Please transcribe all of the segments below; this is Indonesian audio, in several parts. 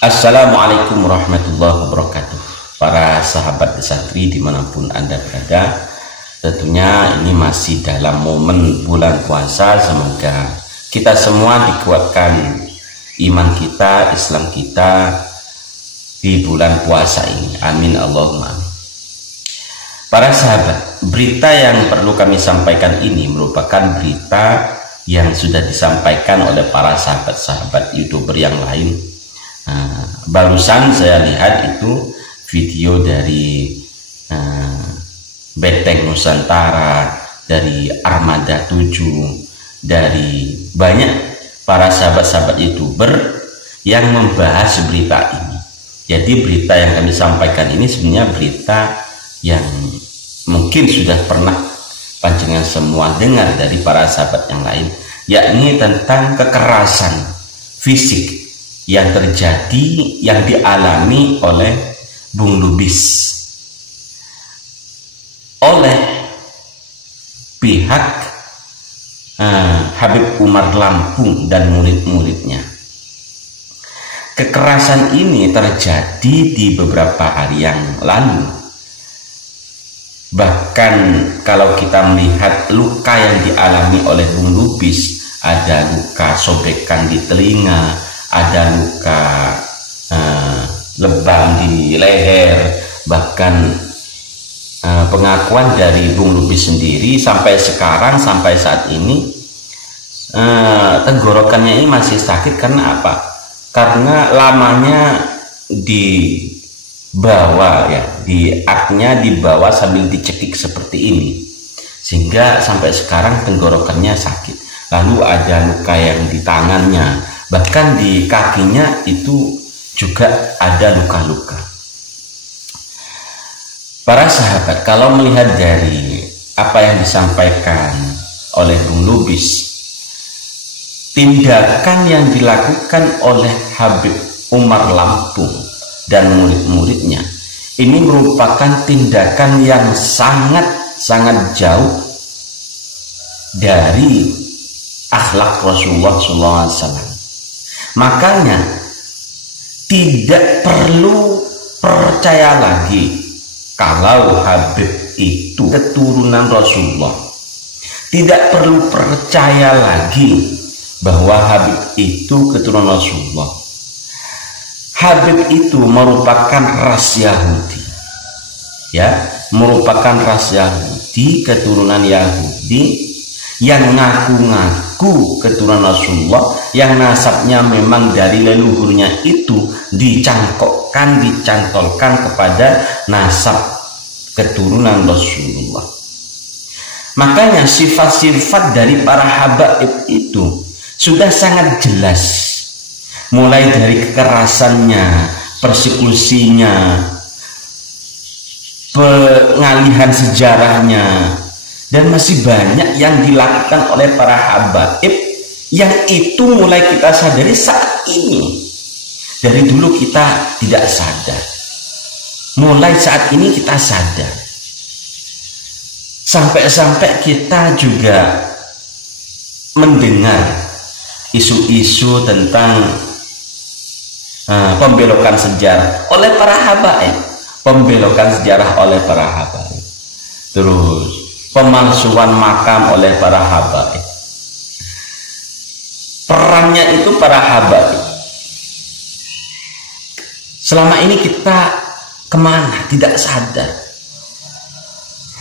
Assalamualaikum warahmatullahi wabarakatuh. Para sahabat Desatri dimanapun Anda berada, tentunya ini masih dalam momen bulan puasa. Semoga kita semua dikuatkan iman kita, Islam kita di bulan puasa ini. Amin Allahumma amin. Para sahabat, berita yang perlu kami sampaikan ini merupakan berita yang sudah disampaikan oleh para sahabat-sahabat YouTuber yang lain. Barusan saya lihat itu video dari Beteng Nusantara, dari Armada 7, dari banyak para sahabat-sahabat YouTuber yang membahas berita ini. Jadi berita yang kami sampaikan ini sebenarnya berita yang mungkin sudah pernah panjenengan semua dengar dari para sahabat yang lain, yakni tentang kekerasan fisik yang terjadi, yang dialami oleh Bung Lubis oleh pihak Habib Umar Lampung dan murid-muridnya. Kekerasan ini terjadi di beberapa hari yang lalu. Bahkan kalau kita melihat luka yang dialami oleh Bung Lubis, ada luka sobekan di telinga, ada luka lebam di leher, bahkan pengakuan dari Bung Lubis sendiri sampai sekarang, sampai saat ini tenggorokannya ini masih sakit. Karena apa? Karena lamanya dibawa ya, diaknya dibawa sambil dicekik seperti ini, sehingga sampai sekarang tenggorokannya sakit. Lalu ada luka yang di tangannya, bahkan di kakinya itu juga ada luka-luka. Para sahabat, kalau melihat dari apa yang disampaikan oleh Bung Lubis, tindakan yang dilakukan oleh Habib Umar Lampung dan murid-muridnya ini merupakan tindakan yang sangat jauh dari akhlak Rasulullah SAW. Makanya tidak perlu percaya lagi kalau Habib itu keturunan Rasulullah. Tidak perlu percaya lagi bahwa Habib itu keturunan Rasulullah. Habib itu merupakan ras Yahudi, ya, merupakan ras Yahudi, keturunan Yahudi yang ngaku-ngaku keturunan Rasulullah, yang nasabnya memang dari leluhurnya itu dicangkokkan, dicantolkan kepada nasab keturunan Rasulullah. Makanya sifat-sifat dari para habaib itu sudah sangat jelas, mulai dari kekerasannya, persekusinya, pengalihan sejarahnya, dan masih banyak yang dilakukan oleh para habaib yang itu mulai kita sadari saat ini. Dari dulu kita tidak sadar, mulai saat ini kita sadar. Sampai-sampai kita juga mendengar isu-isu tentang pembelokan sejarah oleh para habaib, pembelokan sejarah oleh para habaib, terus pemalsuan makam oleh para habaib. Perannya itu para habaib. Selama ini kita kemana? Tidak sadar.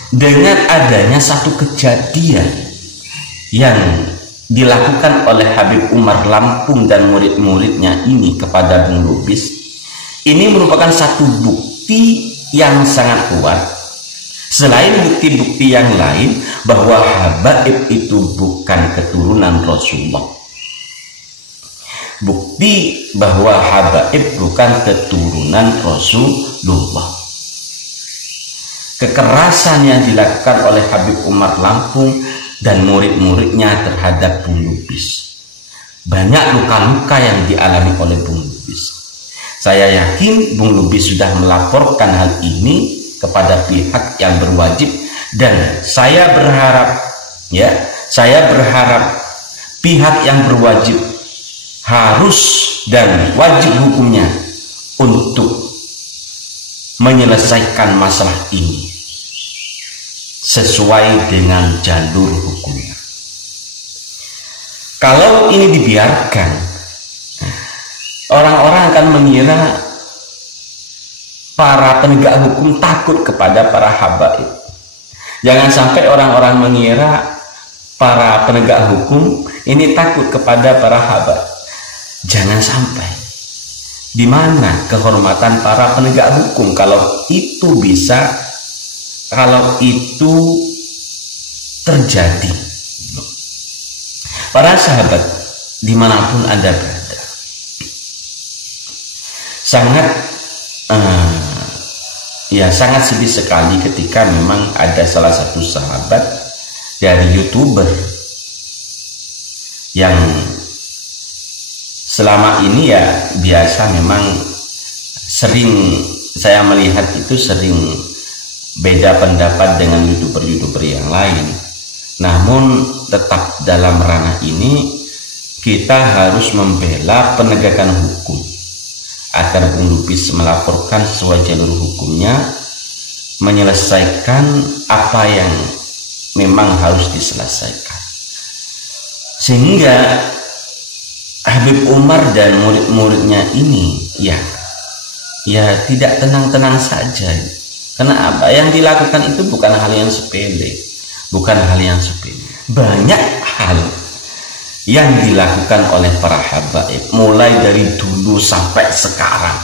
Dengan adanya satu kejadian yang dilakukan oleh Habib Umar Lampung dan murid-muridnya ini kepada Bung Lubis, ini merupakan satu bukti yang sangat kuat, selain bukti-bukti yang lain, bahwa habaib itu bukan keturunan Rasulullah. Bukti bahwa habaib bukan keturunan Rasulullah. Kekerasan yang dilakukan oleh Habib Umar Lampung dan murid-muridnya terhadap Bung Lubis, banyak luka-luka yang dialami oleh Bung Lubis. Saya yakin Bung Lubis sudah melaporkan hal ini kepada pihak yang berwajib, dan saya berharap pihak yang berwajib harus dan wajib hukumnya untuk menyelesaikan masalah ini sesuai dengan jalur hukumnya. Kalau ini dibiarkan, orang-orang akan mengira para penegak hukum takut kepada para habaib. Jangan sampai orang-orang mengira para penegak hukum ini takut kepada para habaib. Jangan sampai. Di mana kehormatan para penegak hukum kalau itu bisa, kalau itu terjadi? Para sahabat, dimanapun Anda berada, sangat sedih sekali ketika memang ada salah satu sahabat dari YouTuber yang selama ini ya biasa memang sering saya melihat itu sering beda pendapat dengan YouTuber-YouTuber yang lain. Namun tetap dalam ranah ini kita harus membela penegakan hukum agar Bung Lubis melaporkan sesuai jalur hukumnya, menyelesaikan apa yang memang harus diselesaikan, sehingga Habib Umar dan murid-muridnya ini ya tidak tenang-tenang saja. Karena apa yang dilakukan itu bukan hal yang sepele, banyak hal yang dilakukan oleh para habaib mulai dari dulu sampai sekarang,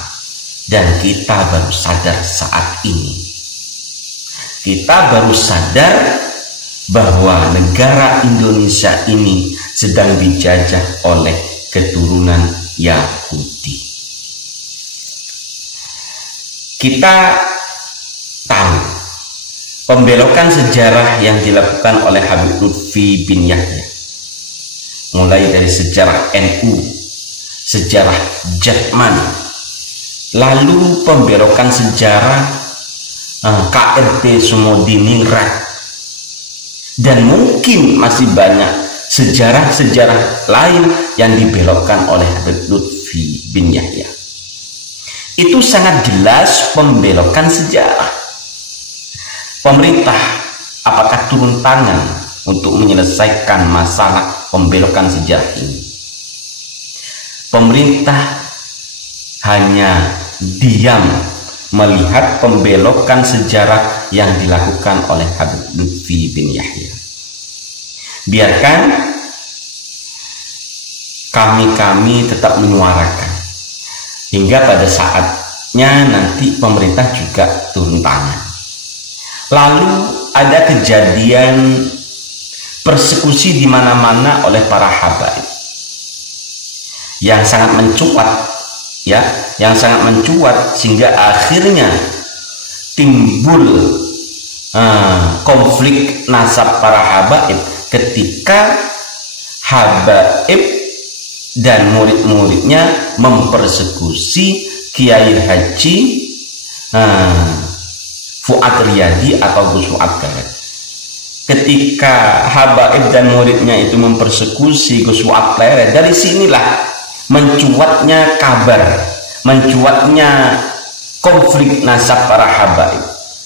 dan kita baru sadar saat ini. Kita baru sadar bahwa negara Indonesia ini sedang dijajah oleh keturunan Yahudi. Kita tahu pembelokan sejarah yang dilakukan oleh Habib Lutfi bin Yahya, mulai dari sejarah NU, sejarah Jatman, lalu pembelokan sejarah KRT Sumodiningrat, dan mungkin masih banyak sejarah-sejarah lain yang dibelokkan oleh Habib Lutfi bin Yahya. Itu sangat jelas pembelokan sejarah. Pemerintah apakah turun tangan untuk menyelesaikan masalah pembelokan sejarah ini? Pemerintah hanya diam melihat pembelokan sejarah yang dilakukan oleh Habib Lutfi bin Yahya. Biarkan kami tetap menyuarakan hingga pada saatnya nanti pemerintah juga turun tangan. Lalu ada kejadian persekusi di mana-mana oleh para habaib yang sangat mencuat, sehingga akhirnya timbul konflik nasab para habaib ketika habaib dan murid-muridnya mempersekusi Kiai Haji Fuad Riyadi atau Gus Fuad Karet. Ketika habaib dan muridnya itu mempersekusi Gus Fuad Karet, dari sinilah mencuatnya kabar, mencuatnya konflik nasab para habaib.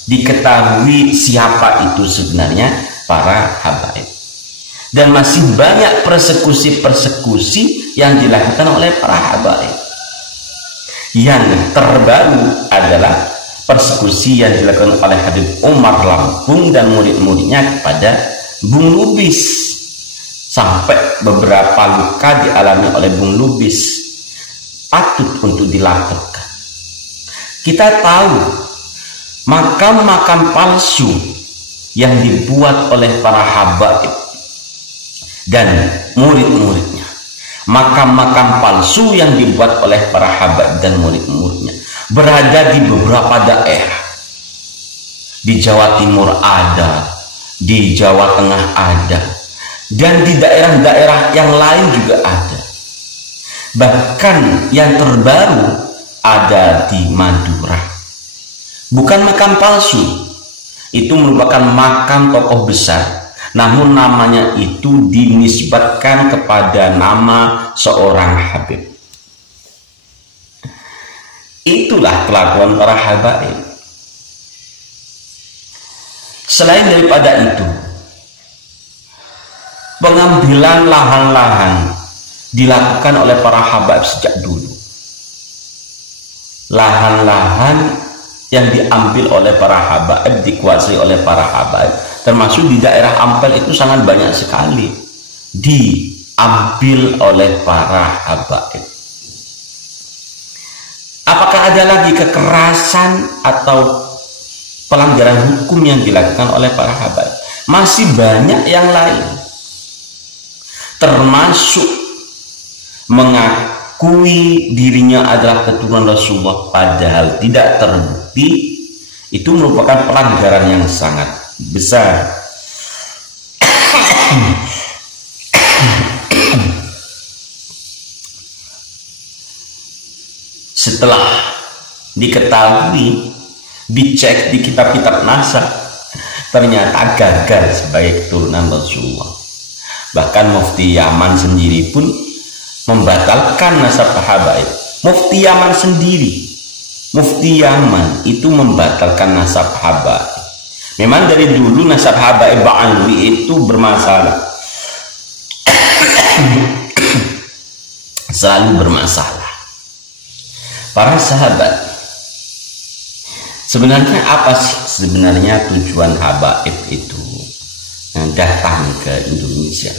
Diketahui siapa itu sebenarnya para habaib. Dan masih banyak persekusi-persekusi yang dilakukan oleh para habaib. Yang terbaru adalah persekusi yang dilakukan oleh Habib Umar Lampung dan murid-muridnya kepada Bung Lubis, sampai beberapa luka dialami oleh Bung Lubis, patut untuk dilaporkan. Kita tahu makam-makam palsu yang dibuat oleh para habaib dan murid-muridnya, makam-makam palsu yang dibuat oleh para habaib dan murid-muridnya berada di beberapa daerah. Di Jawa Timur ada, di Jawa Tengah ada, dan di daerah-daerah yang lain juga ada. Bahkan yang terbaru ada di Madura. Bukan makam palsu, itu merupakan makam tokoh besar, namun namanya itu dinisbatkan kepada nama seorang habib. Itulah kelakuan para habaib. Selain daripada itu, pengambilan lahan-lahan dilakukan oleh para habaib sejak dulu. Lahan-lahan yang diambil oleh para habaib, dikuasai oleh para habaib, termasuk di daerah Ampel itu sangat banyak sekali diambil oleh para habaib. Apakah ada lagi kekerasan atau pelanggaran hukum yang dilakukan oleh para habaib? Masih banyak yang lain, termasuk mengakui dirinya adalah keturunan Rasulullah padahal tidak terbukti. Itu merupakan pelanggaran yang sangat besar. Setelah diketahui, dicek di kitab-kitab nasab, ternyata gagal sebagai keturunan Rasulullah. Bahkan Mufti Yaman sendiri pun membatalkan nasab habaib. Mufti Yaman sendiri, Mufti Yaman itu membatalkan nasab habaib. Memang dari dulu nasab habaib Ba'alwi itu bermasalah. Selalu bermasalah. Para sahabat, sebenarnya apa sih sebenarnya tujuan habaib itu datang ke Indonesia?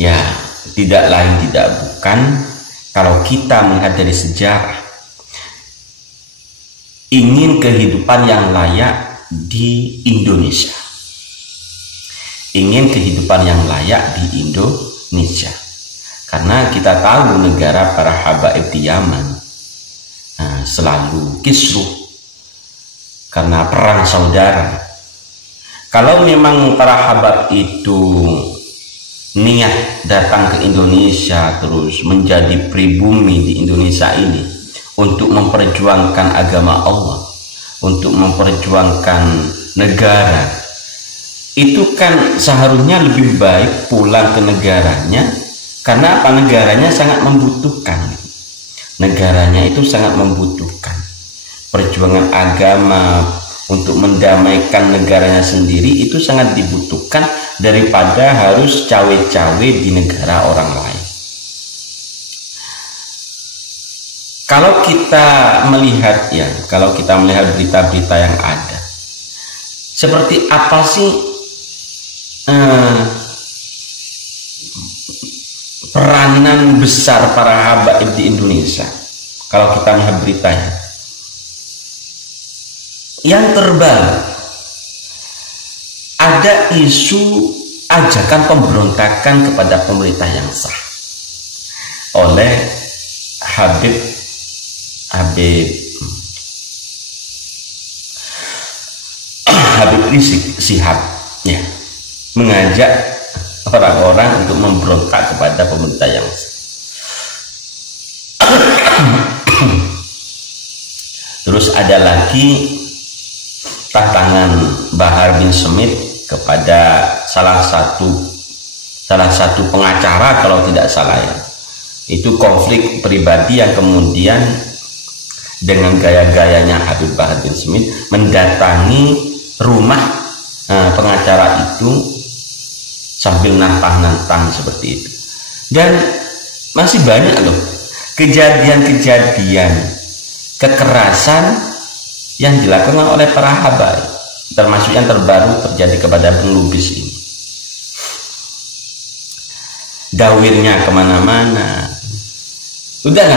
Ya, tidak lain tidak bukan, kalau kita melihat dari sejarah, ingin kehidupan yang layak di Indonesia, ingin kehidupan yang layak di Indonesia. Karena kita tahu negara para habaib di Yaman selalu kisruh karena perang saudara. Kalau memang para habaib itu niat datang ke Indonesia terus menjadi pribumi di Indonesia ini untuk memperjuangkan agama Allah, untuk memperjuangkan negara, itu kan seharusnya lebih baik pulang ke negaranya. Karena apa? Negaranya sangat membutuhkan. Negaranya itu sangat membutuhkan perjuangan agama untuk mendamaikan negaranya sendiri, itu sangat dibutuhkan daripada harus cawe-cawe di negara orang lain. Kalau kita melihat kalau kita melihat berita-berita yang ada, seperti apa sih peranan besar para habaib di Indonesia? Kalau kita melihat beritanya, yang terbaru ada isu ajakan pemberontakan kepada pemerintah yang sah oleh Habib Rizik Syihab, mengajak orang-orang untuk memberontak kepada pemerintah yang sah. Terus ada lagi tantangan Bahar bin Smith kepada salah satu pengacara, kalau tidak salah itu konflik pribadi yang kemudian dengan gaya-gayanya Habib Bahar bin Smith mendatangi rumah pengacara itu sambil nantang-nantang seperti itu. Dan masih banyak loh kejadian-kejadian kekerasan yang dilakukan oleh para habaib, termasuk yang terbaru terjadi kepada Bung Lubis ini. Dawirnya kemana-mana. Udah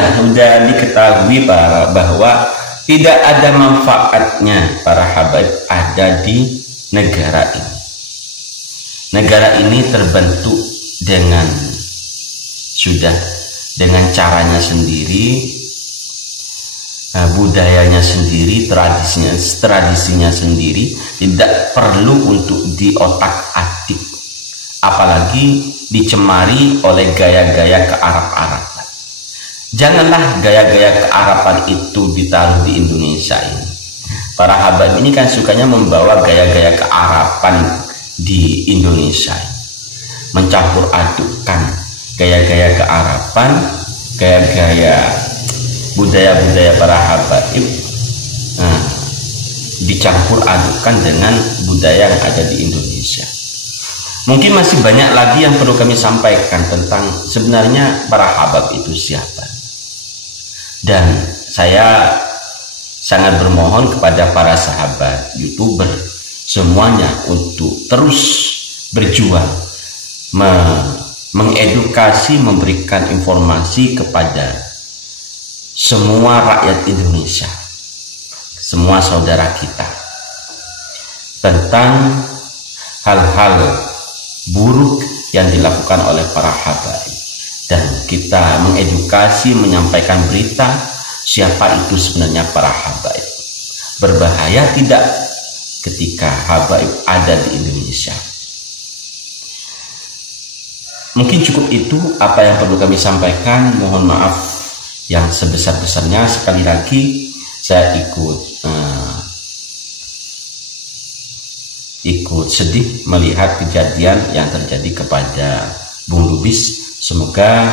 diketahui bahwa tidak ada manfaatnya para habaib ada di negara ini. Negara ini terbentuk dengan caranya sendiri, budayanya sendiri, tradisinya sendiri, tidak perlu untuk diotak-atik, apalagi dicemari oleh gaya-gaya kearab-araban. Janganlah gaya-gaya kearaban itu ditaruh di Indonesia ini. Para habaib ini kan sukanya membawa gaya-gaya kearaban di Indonesia, mencampur adukkan gaya-gaya kearaban, gaya-gaya budaya-budaya para habaib dicampur adukan dengan budaya yang ada di Indonesia. Mungkin masih banyak lagi yang perlu kami sampaikan tentang sebenarnya para habaib itu siapa. Dan saya sangat bermohon kepada para sahabat YouTuber semuanya untuk terus berjuang mengedukasi, memberikan informasi kepada semua rakyat Indonesia, semua saudara kita, tentang hal-hal buruk yang dilakukan oleh para habaib, dan kita mengedukasi, menyampaikan berita siapa itu sebenarnya para habaib. Berbahaya tidak ketika habaib ada di Indonesia? Mungkin cukup itu apa yang perlu kami sampaikan. Mohon maaf yang sebesar-besarnya. Sekali lagi saya ikut sedih melihat kejadian yang terjadi kepada Bung Lubis. Semoga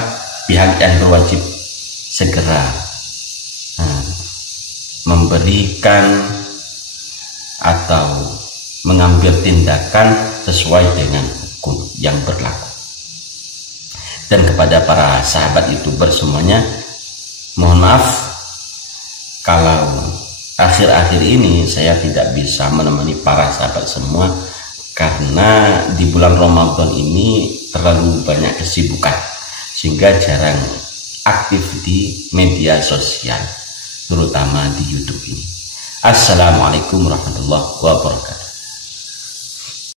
pihak yang berwajib segera memberikan atau mengambil tindakan sesuai dengan hukum yang berlaku. Dan kepada para sahabat YouTuber semuanya, mohon maaf kalau akhir-akhir ini saya tidak bisa menemani para sahabat semua, karena di bulan Ramadan ini terlalu banyak kesibukan sehingga jarang aktif di media sosial, terutama di YouTube ini. Assalamualaikum warahmatullahi wabarakatuh.